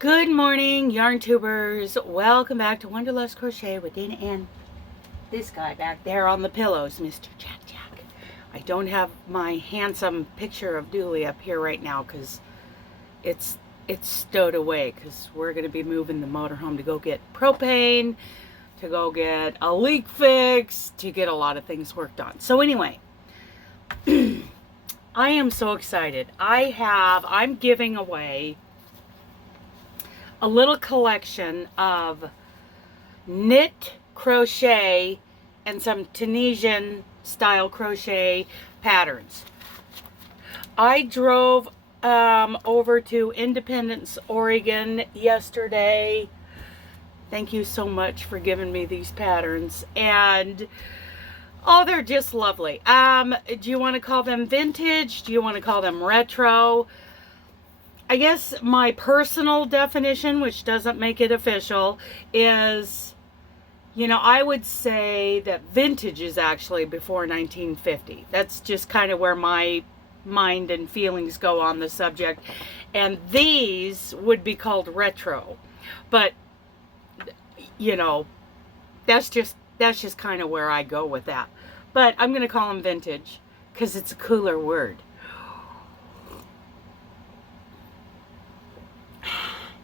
Good morning, yarn tubers. Welcome back to Wanderlust Crochet with Dana and this guy back there on the pillows, Mr. Jack Jack. I don't have my handsome picture of Dooley up here right now because it's stowed away because we're going to be moving the motorhome to go get propane, to go get a leak fix, to get a lot of things worked on. So anyway, I am so excited. I'm giving away a little collection of knit crochet and some Tunisian style crochet patterns. I drove over to Independence, Oregon yesterday. Thank you so much for giving me these patterns. And oh, they're just lovely. Do you want to call them vintage? Do you want to call them retro? I guess my personal definition, which doesn't make it official, is, I would say that vintage is actually before 1950. That's just kind of where my mind and feelings go on the subject. And these would be called retro. But, that's just kind of where I go with that. But I'm going to call them vintage because it's a cooler word.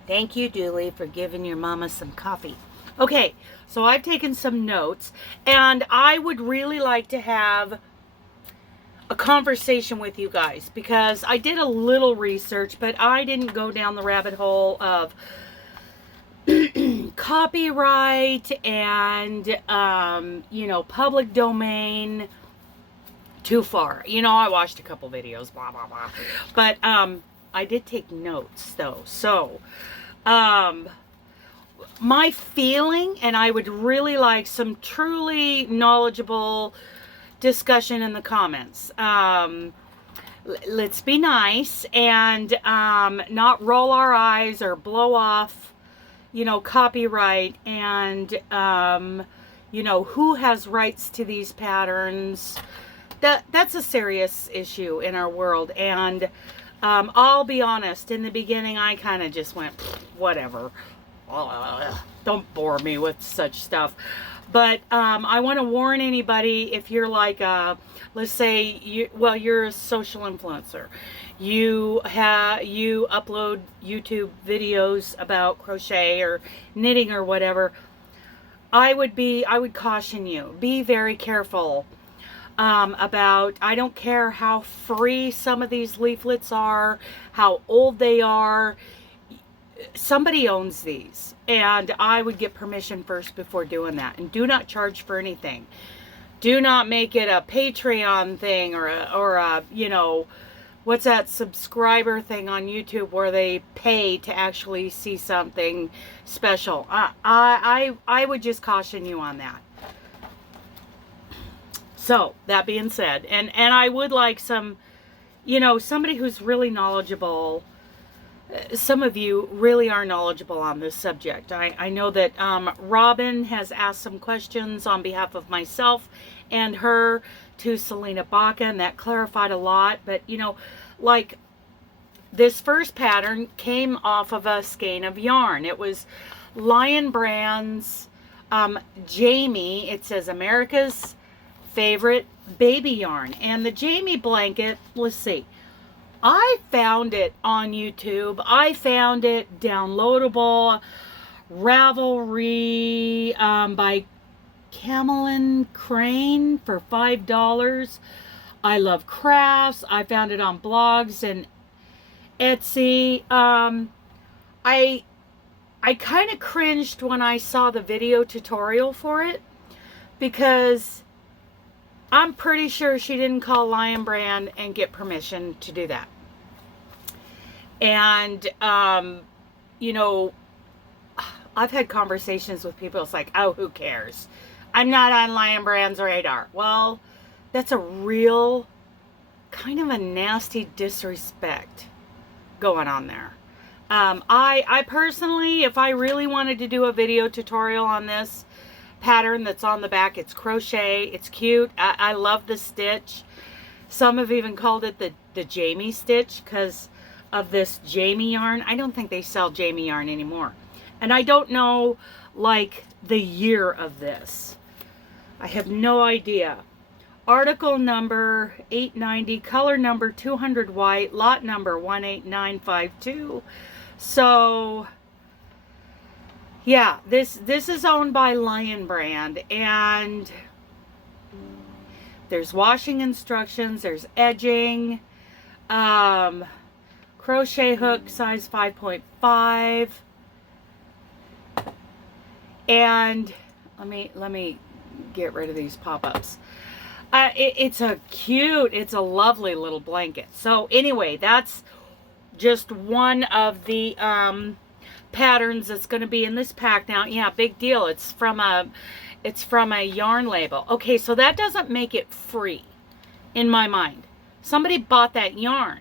Thank you, Dooley, for giving your mama some coffee. Okay, so I've taken some notes, and I would really like to have a conversation with you guys because I did a little research, but I didn't go down the rabbit hole of copyright and, public domain too far. I watched a couple videos, blah, blah, blah. But I did take notes, though. So, my feeling, and I would really like some truly knowledgeable discussion in the comments. Let's be nice and not roll our eyes or blow off, copyright and, who has rights to these patterns. That's a serious issue in our world. And I'll be honest, in the beginning, I kind of just went, whatever. Don't bore me with such stuff. But I want to warn anybody, if you're like, let's say, you're a social influencer. You upload YouTube videos about crochet or knitting or whatever. I would caution you, be very careful. I don't care how free some of these leaflets are, how old they are, somebody owns these, and I would get permission first before doing that. And do not charge for anything. Do not make it a Patreon thing or a what's that subscriber thing on YouTube where they pay to actually see something special. I would just caution you on that. So, that being said, and I would like some, somebody who's really knowledgeable. Some of you really are knowledgeable on this subject. I know that Robin has asked some questions on behalf of myself and her to Selena Baca, and that clarified a lot. But, like this first pattern came off of a skein of yarn. It was Lion Brand's Jamie. It says America's favorite baby yarn. And the Jamie blanket, let's see, I found it on YouTube. I found it downloadable. Ravelry by Camelin Crane for $5. I love crafts. I found it on blogs and Etsy. I kind of cringed when I saw the video tutorial for it because I'm pretty sure she didn't call Lion Brand and get permission to do that. And, I've had conversations with people. It's like, oh, who cares? I'm not on Lion Brand's radar. Well, that's a real kind of a nasty disrespect going on there. I personally, if I really wanted to do a video tutorial on this pattern that's on the back, it's crochet, it's cute, I love the stitch. Some have even called it the Jamie stitch because of this Jamie yarn. I don't think they sell Jamie yarn anymore. And I don't know, like, the year of this. I have no idea. Article number 890, color number 200 white, lot number 18952. So, yeah, this is owned by Lion Brand, and there's washing instructions, there's edging, crochet hook size 5.5, and let me get rid of these pop-ups. It's a lovely little blanket. So anyway, that's just one of the patterns that's going to be in this pack now. Yeah, big deal. It's from a yarn label. Okay, so that doesn't make it free in my mind. Somebody bought that yarn,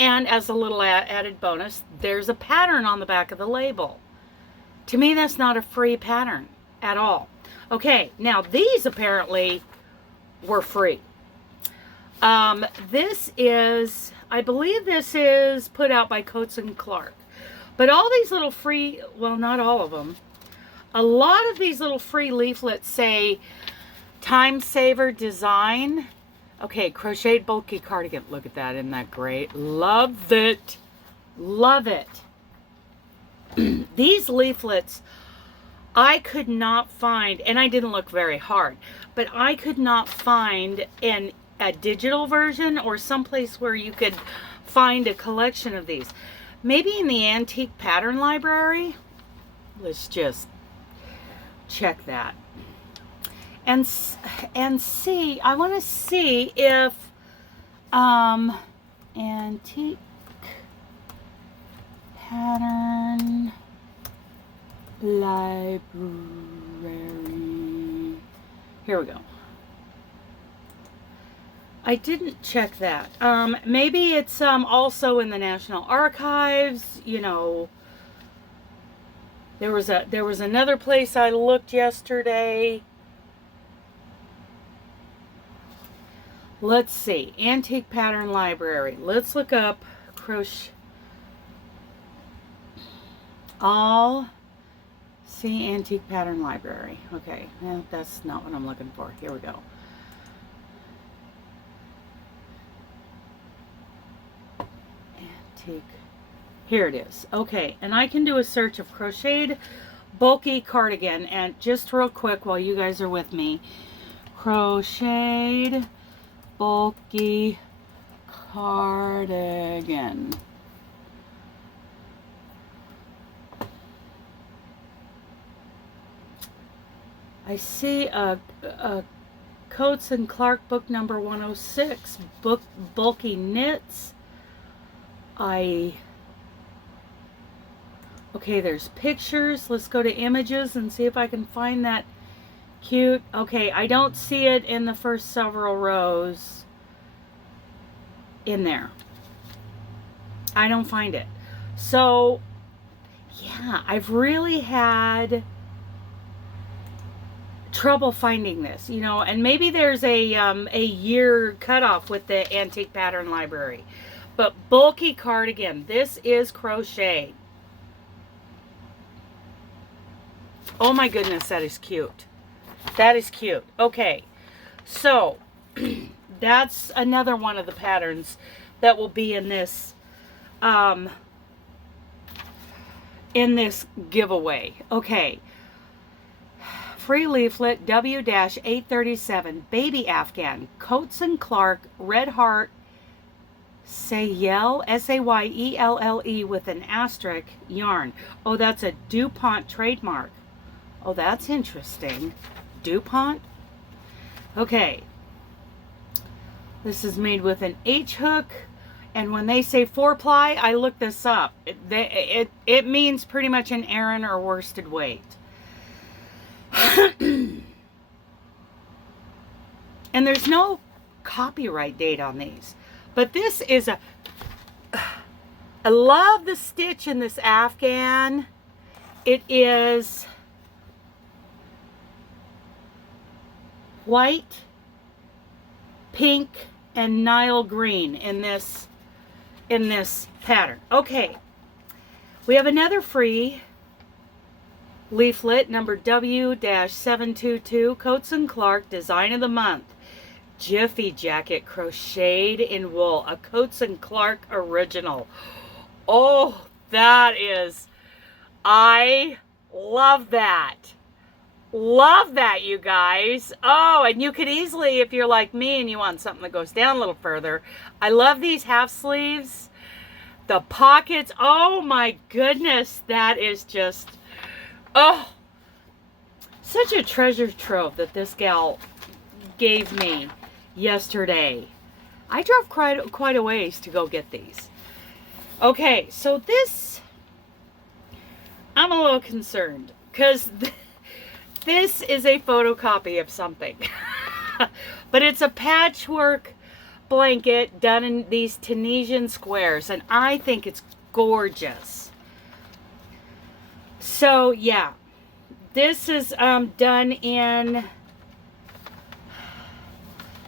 and as a little added bonus, there's a pattern on the back of the label. To me, that's not a free pattern at all. Okay, now these apparently were free. This is, I believe this is put out by Coates and Clark. But all these little free, well, not all of them, a lot of these little free leaflets say time saver design. Okay, crocheted bulky cardigan. Look at that, isn't that great? Love it. Love it. These leaflets, I could not find, and I didn't look very hard, but I could not find a digital version or someplace where you could find a collection of these. Maybe in the antique pattern library. Let's just check that and see. I want to see if antique pattern library. Here we go. I didn't check that. Maybe it's also in the National Archives. You know, there was another place I looked yesterday. Let's see, Antique Pattern Library. Let's look up crochet. All see Antique Pattern Library. Okay, well, that's not what I'm looking for. Here we go. Here it is. Okay, and I can do a search of crocheted bulky cardigan, and just real quick while you guys are with me, crocheted bulky cardigan. I see a Coates and Clark book number 106, bulky knits. Okay, there's pictures. Let's go to images and see if I can find that cute. Okay, I don't see it in the first several rows in there. I don't find it. So, yeah, I've really had trouble finding this, you know, and maybe there's a year cutoff with the Antique Pattern Library. But bulky cardigan, this is crochet. Oh my goodness, that is cute. That is cute. Okay, so that's another one of the patterns that will be in this giveaway. Okay. Free leaflet W-837 baby Afghan Coates and Clark Red Heart Sayelle, S-A-Y-E-L-L-E with an asterisk yarn. Oh, that's a DuPont trademark. Oh, that's interesting. DuPont? Okay. This is made with an H hook, and when they say 4-ply, I looked this up. It means pretty much an Aran or worsted weight. And there's no copyright date on these. But this is I love the stitch in this Afghan. It is white, pink, and Nile green in this in this pattern. Okay, we have another free leaflet, number W-722, Coats & Clark Design of the Month. Jiffy Jacket crocheted in wool, a Coats & Clark original. Oh, that is, I love that. Love that, you guys. Oh, and you could easily, if you're like me and you want something that goes down a little further, I love these half sleeves. The pockets, oh my goodness, that is just, oh, such a treasure trove that this gal gave me yesterday. I drove quite a ways to go get these. Okay, so this, I'm a little concerned because this is a photocopy of something. But it's a patchwork blanket done in these Tunisian squares, and I think it's gorgeous. So yeah, this is done in,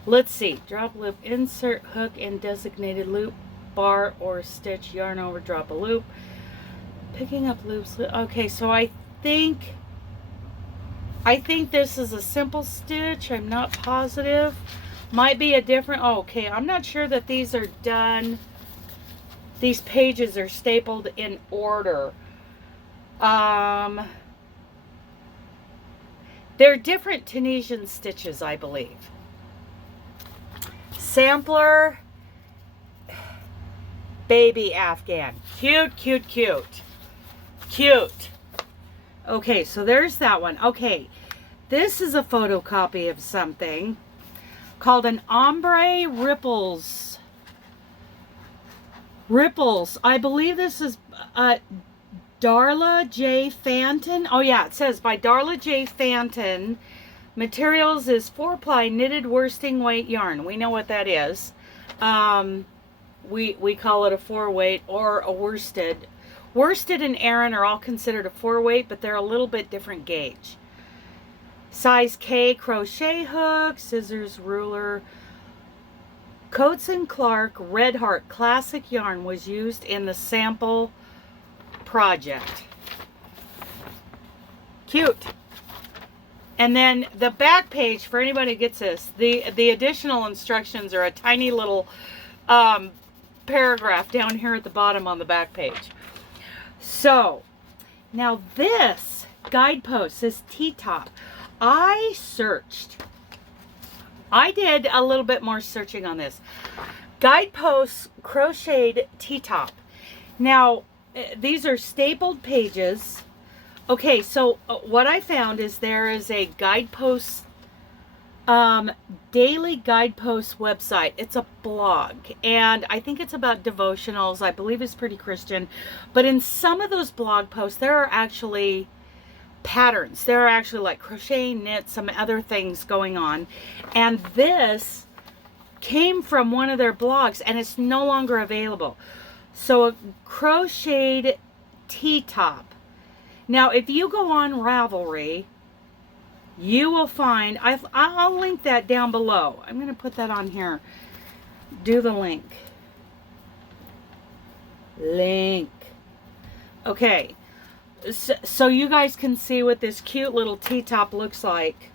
let's see, drop loop, insert hook in designated loop, bar or stitch, yarn over, drop a loop, picking up loops. Okay, so I think this is a simple stitch. I'm not positive. Might be a different, oh, okay, I'm not sure that these are done, these pages are stapled in order. They're different Tunisian stitches, I believe. Sampler, baby Afghan. Cute, cute, cute. Cute. Okay, so there's that one. Okay, this is a photocopy of something called an ombre ripples. Ripples. I believe this is Darla J. Fanton. Oh yeah, it says by Darla J. Fanton. Materials is 4-ply knitted worsting weight yarn. We know what that is. We call it a 4-weight or a worsted. Worsted and Aran are all considered a 4-weight, but they're a little bit different gauge. Size K crochet hook, scissors, ruler. Coats & Clark Red Heart Classic yarn was used in the sample project. Cute. And then the back page, for anybody who gets this, the additional instructions are a tiny little paragraph down here at the bottom on the back page. So, now this guidepost, this T-top, I searched. I did a little bit more searching on this. Guidepost Crocheted T-top. Now, these are stapled pages. Okay, so what I found is there is a guidepost, daily guidepost website. It's a blog, and I think it's about devotionals. I believe it's pretty Christian. But in some of those blog posts, there are actually patterns. There are actually like crochet, knit, some other things going on. And this came from one of their blogs, and it's no longer available. So a Crocheted T-top. Now, if you go on Ravelry, you will find, I'll link that down below. I'm going to put that on here. Do the link. Link. Okay. So you guys can see what this cute little T-top looks like.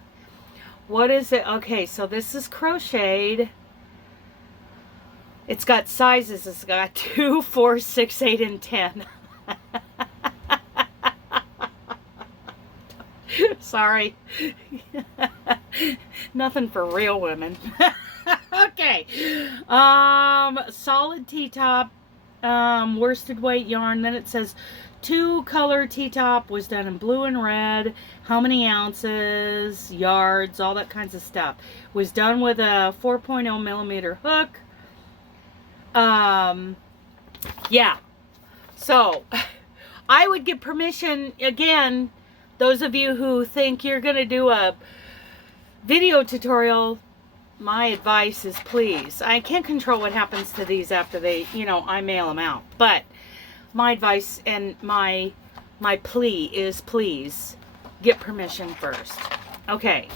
What is it? Okay, so this is crocheted. It's got sizes. It's got 2, 4, 6, 8, and 10. Sorry. Nothing for real women. Okay. Solid T-top, worsted weight yarn. Then it says 2-color T-top was done in blue and red. How many ounces, yards, all that kinds of stuff. Was done with a 4.0 millimeter hook. Yeah. So, I would give permission, again, those of you who think you're going to do a video tutorial, my advice is please. I can't control what happens to these after they, I mail them out. But my advice and my plea is please get permission first. Okay.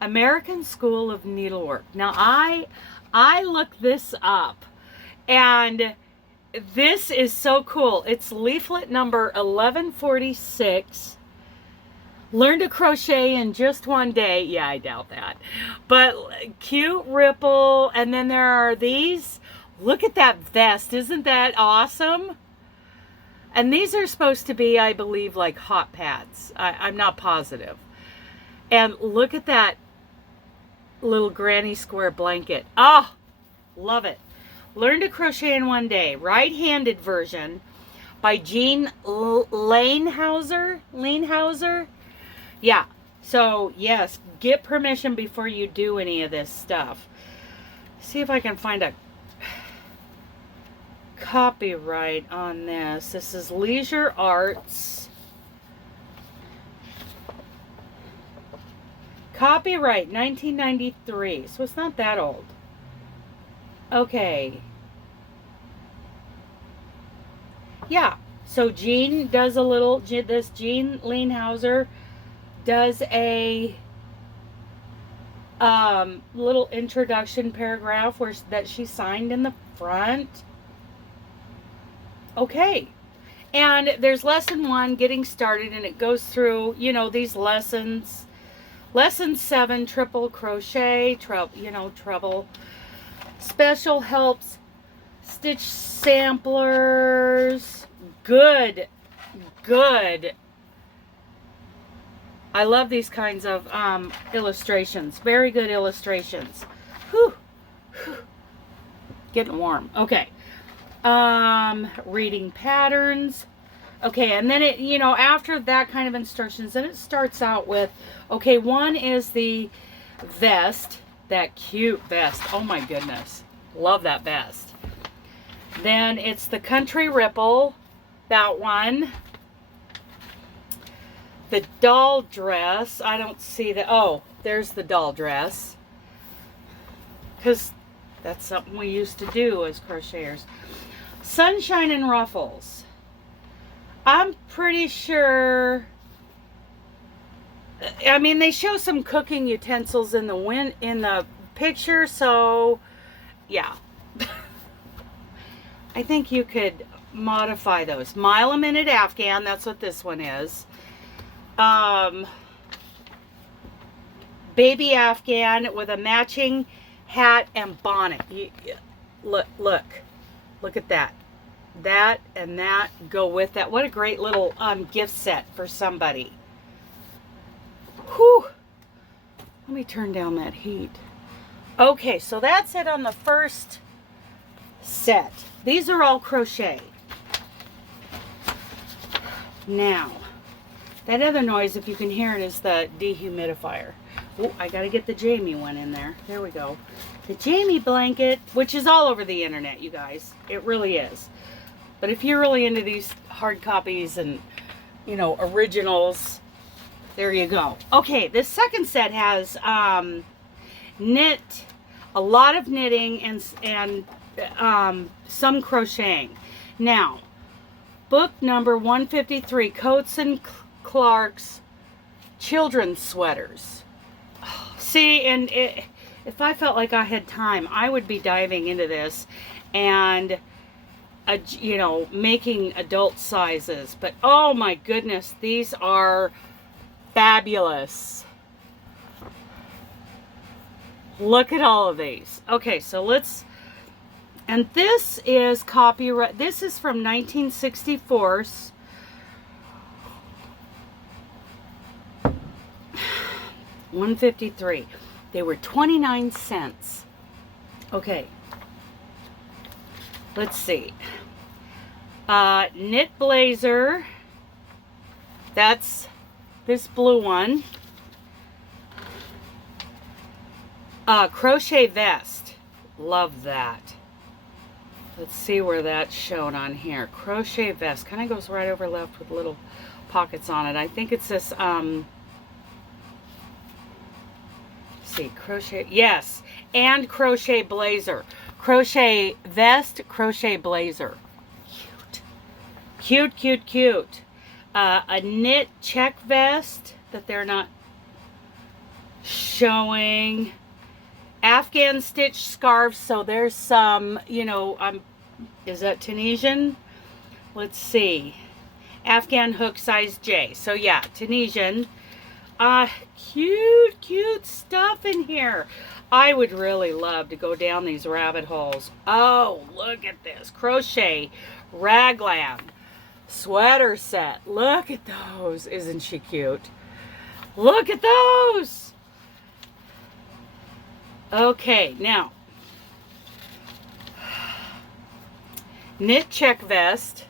American School of Needlework. Now, I looked this up, and this is so cool. It's leaflet number 1146. Learn to crochet in just one day. Yeah, I doubt that. But cute ripple. And then there are these. Look at that vest. Isn't that awesome? And these are supposed to be, I believe, like hot pads. I'm not positive. And look at that little granny square blanket. Oh, love it. Learn to crochet in one day. Right-handed version by Jean Lanehauser. Yeah. So, yes, get permission before you do any of this stuff. See if I can find a copyright on this. This is Leisure Arts. Copyright 1993. So it's not that old. Okay. Yeah. So Jean does a little, this Jean Lanehauser does a little introduction paragraph that she signed in the front. Okay. And there's lesson 1, getting started, and it goes through, you know, these lessons. Lesson 7, triple crochet, treble. Special helps, stitch samplers. Good. I love these kinds of illustrations. Very good illustrations. Whew. Getting warm. Okay. Reading patterns. Okay, and then it, you know, after that kind of instructions, then it starts out with, okay, one is the vest, that cute vest. Oh my goodness. Love that vest. Then it's the country ripple, that one. The doll dress, I don't see the, oh, there's the doll dress. Because that's something we used to do as crocheters. Sunshine and ruffles. I'm pretty sure, I mean, they show some cooking utensils in the picture, so yeah. I think you could modify those. Mile a minute Afghan, that's what this one is. Baby Afghan with a matching hat and bonnet. Look at that. That and that go with that. What a great little gift set for somebody. Whew. Let me turn down that heat. Okay, so that's it on the first set. These are all crochet. Now, that other noise, if you can hear it, is the dehumidifier. Oh, I gotta get the Jamie one in there. There we go. The Jamie blanket, which is all over the internet, you guys. It really is. But if you're really into these hard copies and, you know, originals, there you go. Okay, this second set has knit, a lot of knitting and some crocheting. Now, book number 153, Coates and Clark's Children's Sweaters. See, and if I felt like I had time, I would be diving into this and you know, making adult sizes. But oh my goodness, these are fabulous. Look at all of these. Okay, so let's, and this is copyright, this is from 1964. 153. They were 29 cents. Okay. Let's see. Knit blazer. That's this blue one. Crochet vest. Love that. Let's see where that's shown on here. Crochet vest. Kind of goes right over left with little pockets on it. I think it's this, see, crochet, yes, and crochet blazer. Crochet vest, crochet blazer. Cute. A knit check vest that they're not showing. Afghan stitch scarves. So there's some, you know, is that Tunisian? Let's see. Afghan hook size J. So yeah, Tunisian. Cute stuff in here. I would really love to go down these rabbit holes. Oh, look at this. Crochet raglan sweater set. Look at those. Isn't she cute? Look at those. Okay, now. Knit check vest.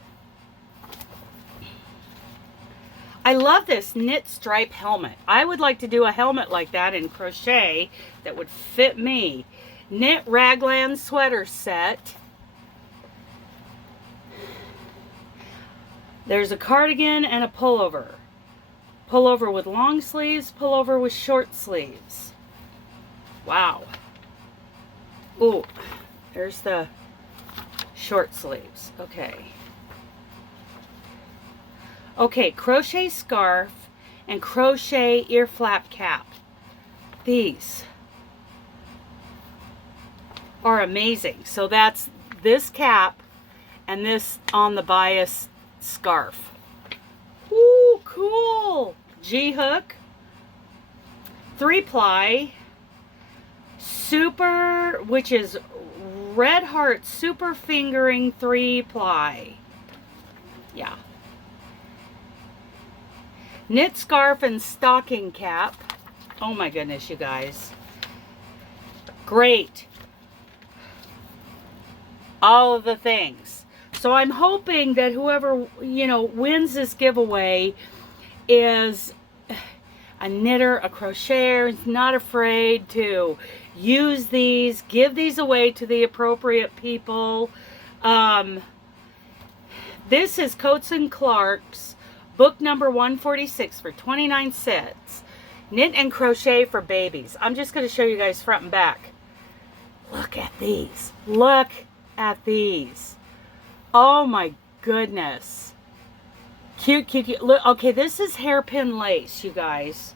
I love this knit stripe helmet. I would like to do a helmet like that in crochet that would fit me. Knit raglan sweater set. There's a cardigan and a pullover. Pullover with long sleeves, pullover with short sleeves. Wow. Ooh, there's the short sleeves. Okay. Okay, crochet scarf and crochet ear flap cap. These are amazing. So that's this cap and this on the bias scarf. Ooh, cool. G-hook, 3-ply, super, which is Red Heart super fingering 3-ply. Yeah. Knit scarf and stocking cap. Oh my goodness, you guys. Great. All of the things. So I'm hoping that whoever, you know, wins this giveaway is a knitter, a crocheter, is not afraid to use these, give these away to the appropriate people. This is Coats & Clark's book number 146 for 29 cents. Knit and crochet for babies. I'm just going to show you guys front and back. Look at these. Look at these. Oh my goodness. Cute, cute, cute. Look, okay, this is hairpin lace, you guys.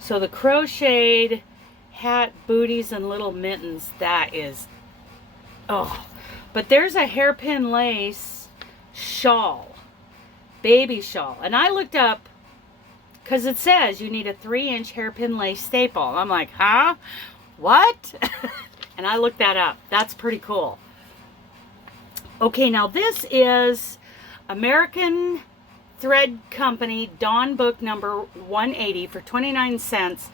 So the crocheted hat, booties, and little mittens, that is, oh. But there's a hairpin lace shawl. Baby shawl. And I looked up, because it says you need a 3-inch hairpin lace staple. I'm like, huh? What? And I looked that up. That's pretty cool. Okay, now this is American Thread Company Dawn book number 180 for 29 cents.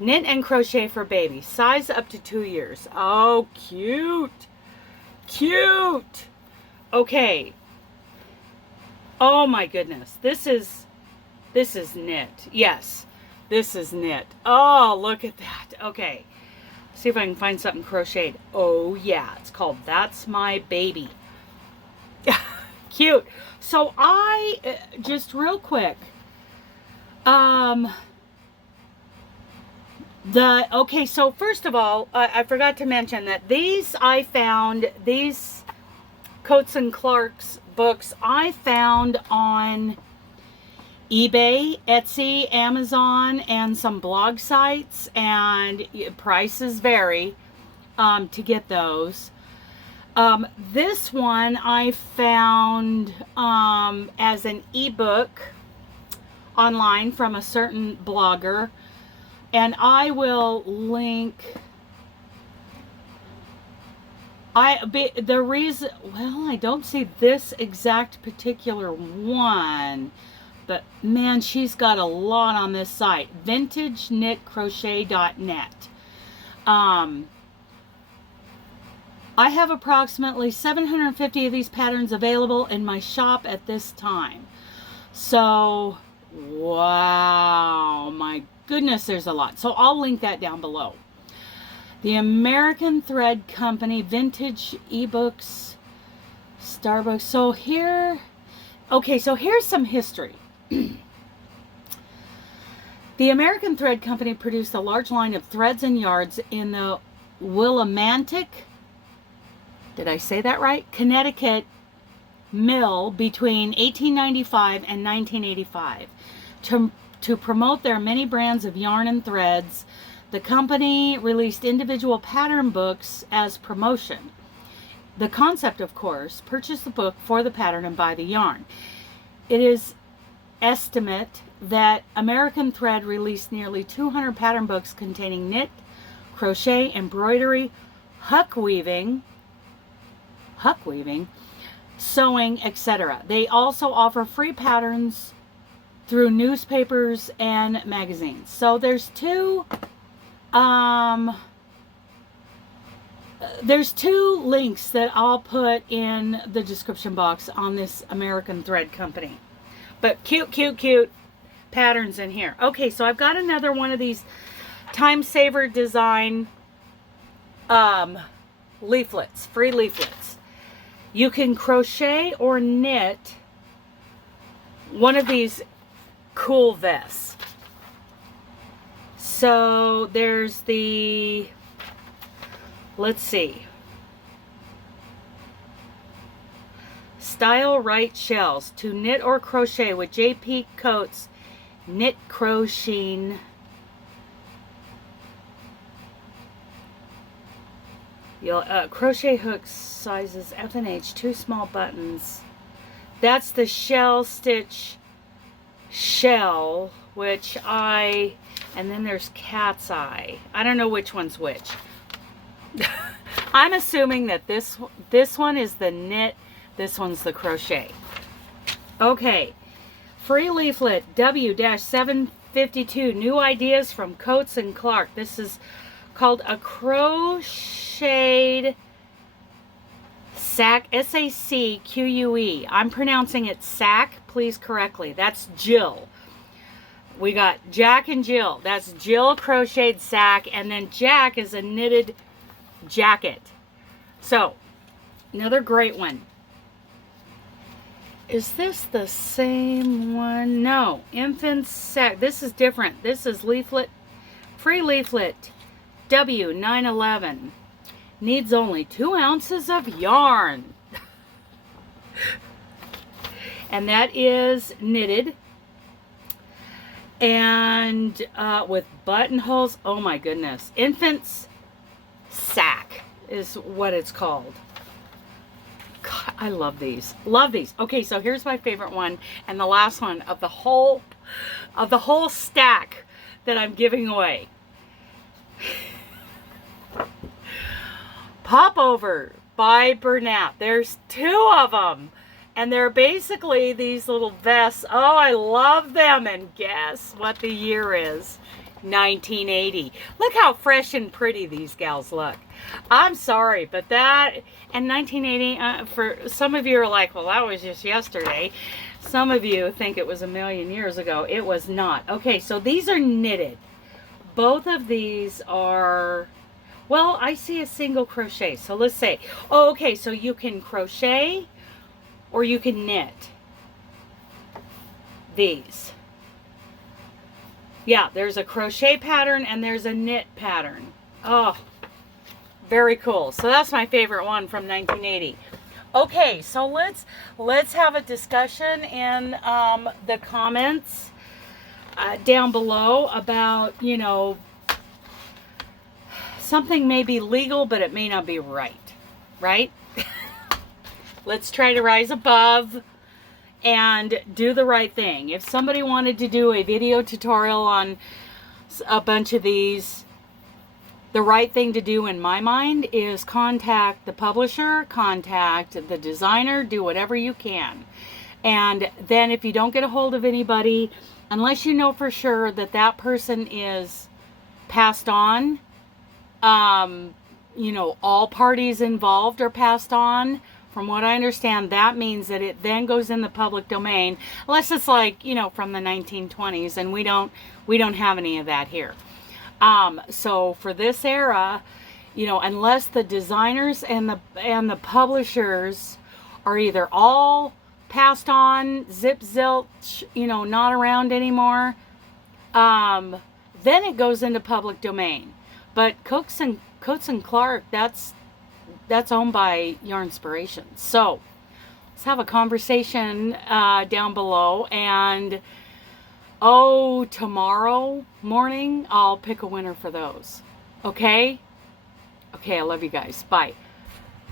Knit and crochet for babies. Size up to 2 years. Oh, cute. Cute. Okay. Oh my goodness. This is knit. Yes. This is knit. Oh, look at that. Okay. See if I can find something crocheted. Oh yeah. It's called That's My Baby. Cute. So I just real quick. Okay, so first of all, I forgot to mention that these Coats & Clark's books I found on eBay, Etsy, Amazon, and some blog sites, and prices vary to get those. This one I found as an ebook online from a certain blogger, and I will link. The reason, well, I don't see this exact particular one, but man, she's got a lot on this site. VintageKnitCrochet.net. I have approximately 750 of these patterns available in my shop at this time. So, wow, my goodness, there's a lot. So I'll link that down below. The American Thread Company Vintage eBooks, Starbucks. So here, okay, so here's some history. The American Thread Company produced a large line of threads and yards in the Willimantic, did I say that right? Connecticut mill between 1895 and 1985 to promote their many brands of yarn and threads. The company released individual pattern books as promotion. The concept, of course, purchase the book for the pattern and buy the yarn. It is estimate that American Thread released nearly 200 pattern books containing knit, crochet, embroidery, huck weaving, sewing, etc. They also offer free patterns through newspapers and magazines. So there's two links that I'll put in the description box on this American Thread company. But cute patterns in here. Okay, so I've got another one of these Time Saver Design leaflets, free leaflets. You can crochet or knit one of these cool vests. So there's the, let's see, Style Right Shells to knit or crochet with JP Coates knit crocheting. You'll crochet hooks sizes F and H, 2 small buttons. That's the shell stitch shell, which and then there's cat's eye. I don't know which one's which. I'm assuming that this one is the knit, this one's the crochet. Okay, free leaflet W-752, new ideas from Coates and Clark. This is called a crocheted sack, S-A-C-Q-U-E. I'm pronouncing it sack, please correctly. That's Jill. We got Jack and Jill. That's Jill crocheted sack, and then Jack is a knitted jacket. So, another great one. Is this the same one? No, infant sack. This is different. This is leaflet, free leaflet W911. Needs only 2 ounces of yarn. And that is knitted. And with buttonholes. Oh my goodness. Infant's sack is what it's called. God, I love these. Love these. Okay, so here's my favorite one and the last one of the whole stack that I'm giving away. Popover by Bernat. There's 2 of them. And they're basically these little vests. Oh, I love them. And guess what the year is? 1980. Look how fresh and pretty these gals look. I'm sorry, but that, and 1980, for some of you are like, well, that was just yesterday. Some of you think it was a million years ago. It was not. Okay, so these are knitted. Both of these are, well, I see a single crochet. So let's say, oh, okay, so you can crochet or you can knit these. Yeah, there's a crochet pattern and there's a knit pattern. Oh, very cool. So that's my favorite one from 1980. Okay, so let's have a discussion in the comments down below about, you know, something may be legal, but it may not be right, right? Let's try to rise above and do the right thing. If somebody wanted to do a video tutorial on a bunch of these, the right thing to do in my mind is contact the publisher, contact the designer, do whatever you can. And then if you don't get a hold of anybody, unless you know for sure that that person is passed on, you know, all parties involved are passed on. From what I understand, that means that it then goes in the public domain, unless it's like, you know, from the 1920s, and we don't have any of that here. So for this era, you know, unless the designers and the publishers are either all passed on, zip zilch, you know, not around anymore, then it goes into public domain. But Coates and Clark, that's owned by Yarnspiration. So let's have a conversation down below, and Oh, tomorrow morning, I'll pick a winner for those. Okay? Okay, I love you guys. Bye.